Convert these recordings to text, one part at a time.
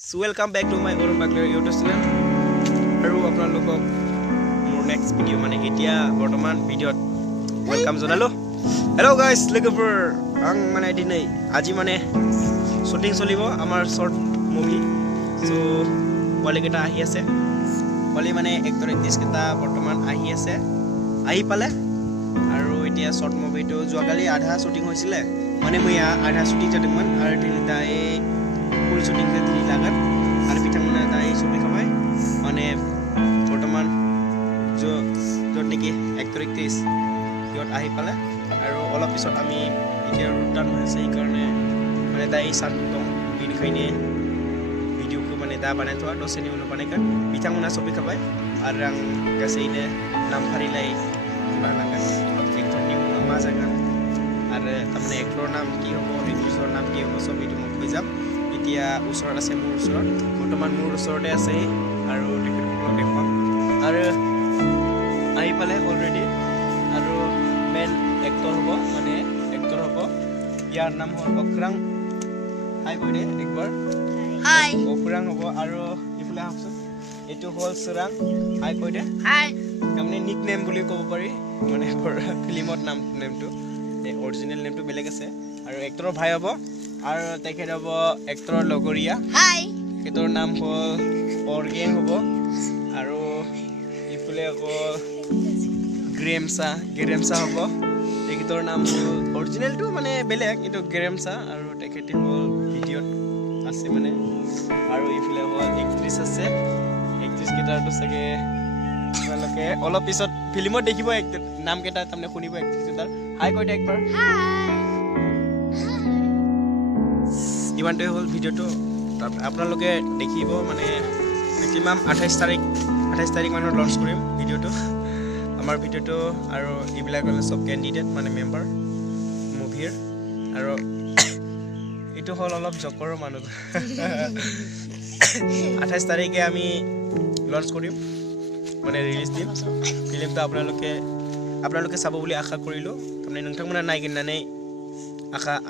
Welcome back to my Orun Bagler YouTube channel. আৰু আপোনালোকক মোৰ নেক্সট ভিডিও মানে এতিয়া বৰ্তমান ভিডিওত ওয়েলকাম জনালো। হেল্ল' গাইস, লুকিং ফৰ আং মানে দিनै আজি মানে শুটিং চলিব আমাৰ শৰ্ট মুভি। সো পলিকেটা আহি আছে, পলি মানে এক্টৰ এক্ট্ৰেছ কেটা বৰ্তমান আহি আছে, আহি পালে। আৰু এতিয়া শৰ্ট মুভিটো যোৱাকালি আধা শুটিং হৈছিল, মানে মই আধা শুটিং যাদমান আৰু তিনিটাই ফুল shooting ke diri lagan ar bitamuna dai sobi khabai mane bortoman jo niki actor actress yot ahi pala aru olop pisot ami etia rutan hoise ei karone mane dai sandong bin khaine video ko mane da banai thoa doseni uno banai kan bitamuna sobi khabai ar rang gaseine nam pharilai banagan actor ni uno ma jagan ar tamne actor nam ki hobo actressor nam ki hobo sobi tu mok hoi jam এতিয়া ওচৰত আছে, মোৰ ওচৰত বৰ্তমান মোৰ ওচৰতে আছে আৰু তেখেতসকলক দেখুৱাম আৰু আহি পালে অলৰেডি। আৰু মেইন এক্টৰ হ'ব, মানে এক্টৰ হ'ব, ইয়াৰ নাম হ'ল অক্ৰাং। হাই কৈ দে একবাৰ, হাই। অক্ৰাং হ'ব আৰু ইফালে আহকচোন, এইটো হ'ল চোৰাং। হাই কৈ দে, হাই। তাৰমানে নিক নেম বুলি ক'ব পাৰি, মানে ফিল্মত নেমটো অৰিজিনেল নেমটো বেলেগ আছে। আৰু এক্টৰৰ ভাই হ'ব আৰু তেখেত হ'ব এক্টৰৰ লগৰীয়া। হাই। তেখেতৰ নাম হ'ল অৰ্গেন হ'ব আৰু ইফালে আকৌ গেৰেমছা হ'ব। তেখেতৰ নাম হ'ল অৰিজিনেলটো মানে বেলেগ, এইটো গেৰেমছা আৰু তেখেতে হ'ল ভিডিঅ'ত আছে মানে। আৰু ইফালে হ'ল এক্ট্ৰেছ আছে, এক্ট্ৰেছ কেইটাৰটো চাগে আপোনালোকে অলপ পিছত ফিল্মত দেখিব, নামকেইটা তাৰমানে শুনিব এক্ট্ৰেছ কেইটাৰ। হাই কৈ দে একবাৰ। ইমানটোৱে হ'ল ভিডিঅ'টো, আপোনালোকে দেখিব মানে মেক্সিমাম 28 তাৰিখ মানত লঞ্চ কৰিম ভিডিঅ'টো, আমাৰ ভিডিঅ'টো। আৰু এইবিলাক হ'লে চব কেণ্ডিডেট মানে মেম্বাৰ মুভিৰ। আৰু এইটো হ'ল অলপ জকৰ মানুহ 28 তাৰিখে আমি লঞ্চ কৰিম, মানে ৰিলিজ দিম ফিল্মটো। আপোনালোকে চাব বুলি আশা কৰিলোঁ, তাৰমানে नोंथांमोना नायगिरनानै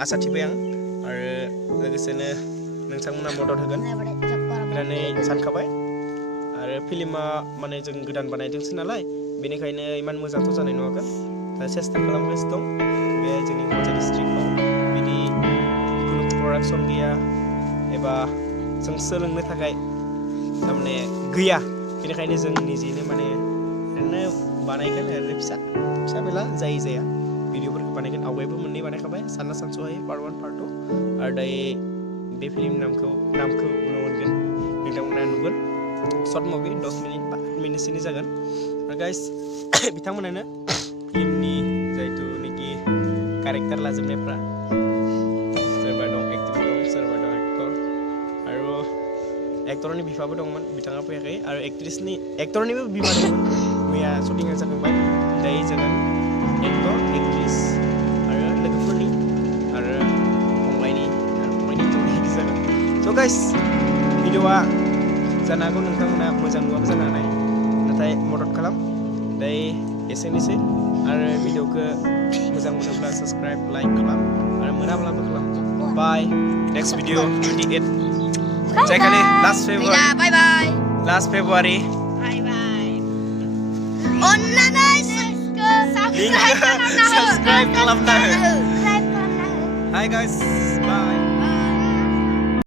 आसा थिबाय आं आरो लोगोसेनो नोंथांमोना मदद होगोन होननानै सानखाबाय। आरो फिल्मा माने जों गोदान बानायदोंसो नालाय, बेनिखायनो इमान मोजांथ' जानाय नङागोन, दा सेस्था खालामगासिनो दं। बे जोंनि हलजा डिस्ट्रिक्टआव बिदि खुनु प्रडाक्सन गैया एबा जों सोलोंनो थाखाय थारमाने गैया, बेनिखायनो जों निजेनो माने ओरैनो बानायगोन, ओरैनो फिसा बेला जाया भिडिअफोरखौ बानायगोन। आवगायबो मोननै बानायखाबाय, सानना सानस'हायै पार्ट 1 पार्ट 2, आरो दायो बे फिल्म नामखौ उनाव मोनगोन, नोंथांमोना नुगोन। शर्ट मुभि 10 मिनिट बा 8 मिनिटसोनि जागोन। आरो गाइस बिथांमोनानो फिल्मनि जायथुनिखि कारेक्टार लाजोबनायफ्रा, सोरबा दं एक्टिभ दं, सोरबा दं एक्टर, आरो एक्टरनि बिफाबो दंमोन, बिथाङा फैयाखै। आरो एक्टरनिबो बिमा दंमोन, मैया शुटिंआ जाखांबाय। दायो जागोन एक्टर एक्ट्रेस आरो लोगोफोरनि आरो फंबायनि ज'यै जागोन। स' गाइस भिडिअ'आ जानो हागौ नोंथांमोना मोजां नुवाबो जानो हानाय, नाथाय मदद खालाम। दायो एसेनोसै, आरो भिडिअ'खौ मोजां मोनोब्ला साबस्क्राइब लाइक खालाम आरो मोनाब्लाबो खालाम। बाय। नेक्स्ट भिडिअ 28 जायखालि लास्ट फेब्रुवारि अन्नानै subscribe subscribe खालामना हो। Hi guys, bye.